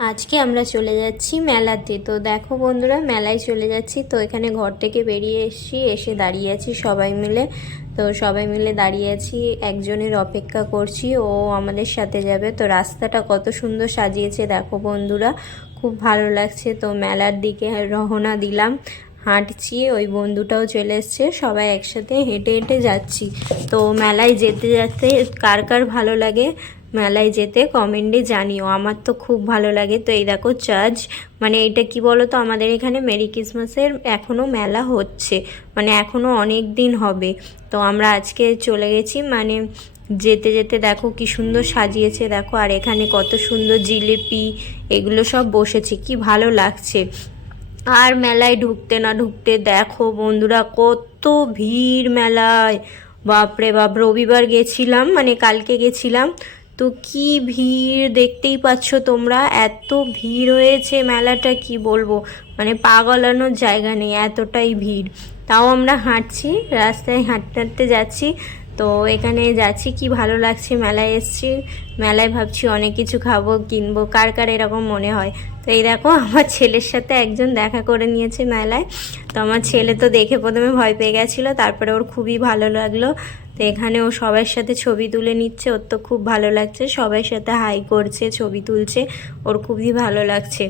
আজকে আমরা চলে যাচ্ছি মেলাতে। তো দেখো বন্ধুরা, মেলায় চলে যাচ্ছি। তো এখানে ঘর থেকে বেরিয়ে এসে দাঁড়িয়ে আছি সবাই মিলে। তো সবাই মিলে দাঁড়িয়ে আছি, একজনের অপেক্ষা করছি, ও আমাদের সাথে যাবে। তো রাস্তাটা কত সুন্দর সাজিয়েছে দেখো বন্ধুরা, খুব ভালো লাগছে। তো মেলার দিকে রওনা দিলাম, হাঁটছি, ওই বন্ধুটাও চলে এসছে, সবাই একসাথে হেঁটে হেঁটে যাচ্ছি। তো মেলায় যেতে যেতে কার কার ভালো লাগে মেলায় যেতে কমেন্টে জানিও, আমার তো খুব ভালো লাগে। তো এই দেখো চার্চ, মানে এটা কি বলো তো, আমাদের এখানে মেরি ক্রিসমাসের এখনও মেলা হচ্ছে, মানে এখনও অনেক দিন হবে। তো আমরা আজকে চলে গেছি, মানে যেতে যেতে দেখো কি সুন্দর সাজিয়েছে দেখো, আর এখানে কত সুন্দর জিলিপি এগুলো সব বসেছে, কি ভালো লাগছে। আর মেলায় ঢুকতে না ঢুকতে দেখো বন্ধুরা কত ভিড় মেলায়, বাপরে বাপ। রবিবার গেছিলাম, মানে কালকে গেছিলাম, তো কি ভিড় দেখতেই পাচ্ছ তোমরা, এত ভিড় হয়েছে মেলাটা কি বলবো, মানে পা গলানোর জায়গা নেই, এতটাই ভিড়। তাও আমরা হাঁটছি, রাস্তায় হাঁটতে হাঁটতে যাচ্ছি। তো এখানে যাচ্ছি, কি ভালো লাগছে, মেলায় এসছি, মেলায় ভাবছি অনেক কিছু খাবো কিনবো, কার কার এরকম মনে হয়। তো এই দেখো আমার ছেলের সাথে একজন দেখা করে নিয়েছে মেলায়। তো আমার ছেলে তো দেখে প্রথমে ভয় পেয়ে গেছিলো, তারপরে ওর খুবই ভালো লাগলো। তো এখানে ও সবার সাথে ছবি তুলে নিচ্ছে, ওর তো খুব ভালো লাগছে, সবার সাথে হাই করছে, ছবি তুলছে, ওর খুবই ভালো লাগছে।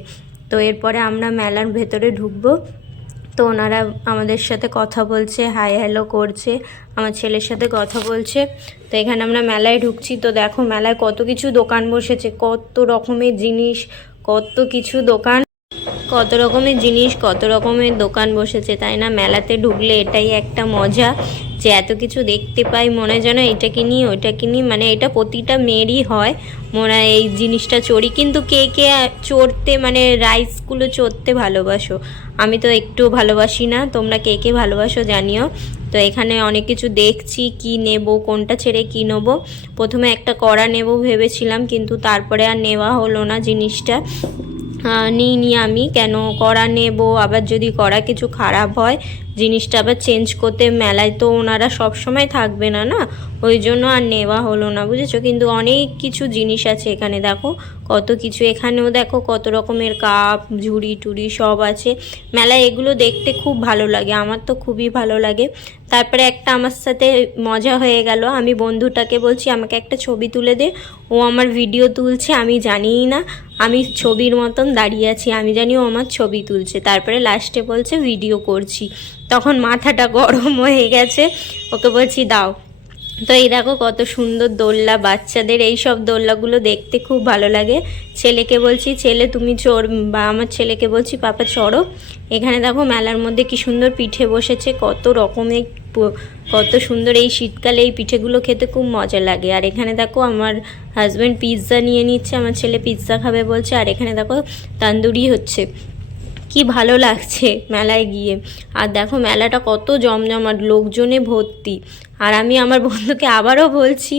তো এরপরে আমরা মেলার ভেতরে ঢুকবো। তো ওনারা আমাদের সাথে কথা বলছে, হাই হ্যালো করছে, আমার ছেলের সাথে কথা বলছে। তো এখানে আমরা মেলায় ঢুকছি। তো দেখো মেলায় কত কিছু দোকান বসেছে, কত রকমের জিনিস, কত কিছু দোকান, কত রকমের জিনিস, কত রকমের দোকান বসেছে, তাই না? মেলাতে ঢুকলে এটাই একটা মজা, যে এত কিছু দেখতে পাই, মনে যেন এটা কিনি ওইটা কিনি, মানে এটা প্রতিটা মেয়েরই হয়, মনে এই জিনিসটা চড়ি। কিন্তু কে কে চড়তে, মানে রাইডসগুলো চড়তে ভালোবাসো? আমি তো একটু ভালোবাসি না, তোমরা কে কে ভালোবাসো জানিও। তো এখানে অনেক কিছু দেখছি, কি নেব, কোনটা ছেড়ে কি নেবো। প্রথমে একটা কড়া নেব ভেবেছিলাম, কিন্তু তারপরে আর নেওয়া হলো না জিনিসটা, নিইনি আমি। কেন করা নেব, আবার যদি করা কিছু খারাপ হয়, জিনিসটা আবার চেঞ্জ করতে, মেলায় তো ওনারা সব সময় থাকবে না, না, ওই জন্য আর নেওয়া হলো না, বুঝেছো? কিন্তু অনেক কিছু জিনিস আছে এখানে, দেখো কত কিছু। এখানেও দেখো কত রকমের কাপ, ঝুড়ি টুড়ি সব আছে। মেলায় এগুলো দেখতে খুব ভালো লাগে, আমার তো খুবই ভালো লাগে। তারপরে একটা আমার সাথে মজা হয়ে গেল, আমি বন্ধুটাকে বলছি আমাকে একটা ছবি তুলে দে, ও আমার ভিডিও তুলছে, আমি জানিই না, আমি ছবির মতন দাঁড়িয়ে আছি, আমি জানি ও আমার ছবি তুলছে। তারপরে লাস্টে বলছে ভিডিও করছি, তখন মাথাটা গরম হয়ে গেছে, ওকে বলছি দাও। তো এই দেখো কত সুন্দর দোলনা, বাচ্চাদের এই সব দোলনাগুলো দেখতে খুব ভালো লাগে। ছেলেকে বলছি ছেলে তুমি চড়, বা আমার ছেলেকে বলছি পাপা চড়ো। এখানে দেখো মেলার মধ্যে কি সুন্দর পিঠে বসেছে, কত রকমের, কত সুন্দর। এই শীতকালে এই পিঠেগুলো খেতে খুব মজা লাগে। আর এখানে দেখো আমার হাজব্যান্ড পিৎজা নিয়ে নিচ্ছে, আমার ছেলে পিৎজা খাবে বলছে। আর এখানে দেখো তান্দুরি হচ্ছে, কি ভালো লাগছে মেলায় গিয়ে। আর দেখো মেলাটা কত জমজমাট, লোকজনে ভর্তি। আর আমি আমার বন্ধুকে আবারও বলছি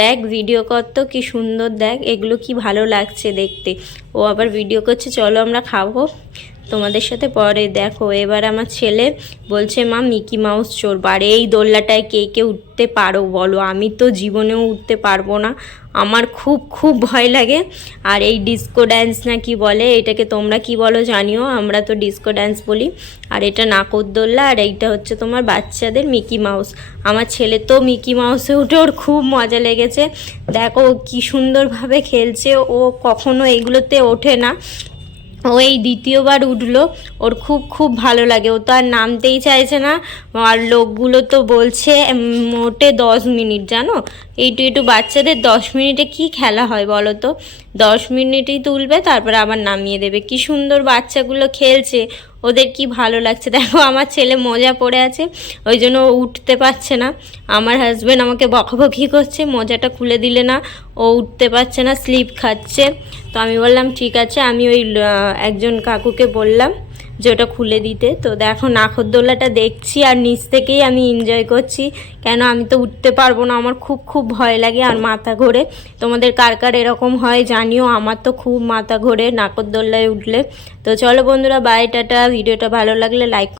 দেখ ভিডিও কর তো, কি সুন্দর দেখ, এগুলো কি ভালো লাগছে দেখতে। ও আবার ভিডিও করছে, চলো আমরা খাবো তোমাদের সাথে পরে। দেখো এবার আমার ছেলে বলছে মা মিকি মাউস চড়বো। আর এই দোলনাটায় কে কে উঠতে পারো বলো? আমি তো জীবনেও উঠতে পারবো না, আমার খুব খুব ভয় লাগে। আর এই ডিস্কো ড্যান্স না কি বলে, এটাকে তোমরা কি বলো জানিও, আমরা তো ডিস্কো ড্যান্স বলি। আর এটা নাকরদোল্লা, আর এইটা হচ্ছে তোমার বাচ্চাদের মিকি মাউস। আমার ছেলে তো মিকি মাউসে উঠে ওর খুব মজা লেগেছে, দেখো কি সুন্দরভাবে খেলছে। ও কখনো এইগুলোতে ওঠে না, ও এই দ্বিতীয়বার উঠলো, ওর খুব খুব ভালো লাগে, ও তো আর নামতেই চাইছে না। আর লোকগুলো তো বলছে মোটে 10 মিনিট, জানো, এইটু একটু বাচ্চাদের 10 মিনিটে কি খেলা হয় বলো তো? 10 মিনিটেই তুলবে, তারপরে আবার নামিয়ে দেবে। কি সুন্দর বাচ্চাগুলো খেলছে, ওদের কি ভালো লাগছে। দেখো আমার ছেলে মোজা পরে আছে, ওই জন্য ও উঠতে পারছে না। আমার হাজব্যান্ড আমাকে বকাবকি করছে, মোজাটা খুলে দিলে না, ও উঠতে পারছে না, স্লিপ খাচ্ছে। তো আমি বললাম ঠিক আছে, আমি ওই একজন কাকুকে বললাম যে ওটা খুলে দিতে। তো দেখো নাগরদোলাটা দেখছি আর নিচ থেকেই আমি এনজয় করছি, কেন আমি তো উঠতে পারবো না, আমার খুব খুব ভয় লাগে আর মাথা ঘোরে। তোমাদের কার কার এরকম হয় জানিও, আমার তো খুব মাথা ঘোরে নাগরদোলায় উঠলে। তো চলো বন্ধুরা, বাই টাটা। ভিডিওটা ভালো লাগলে লাইক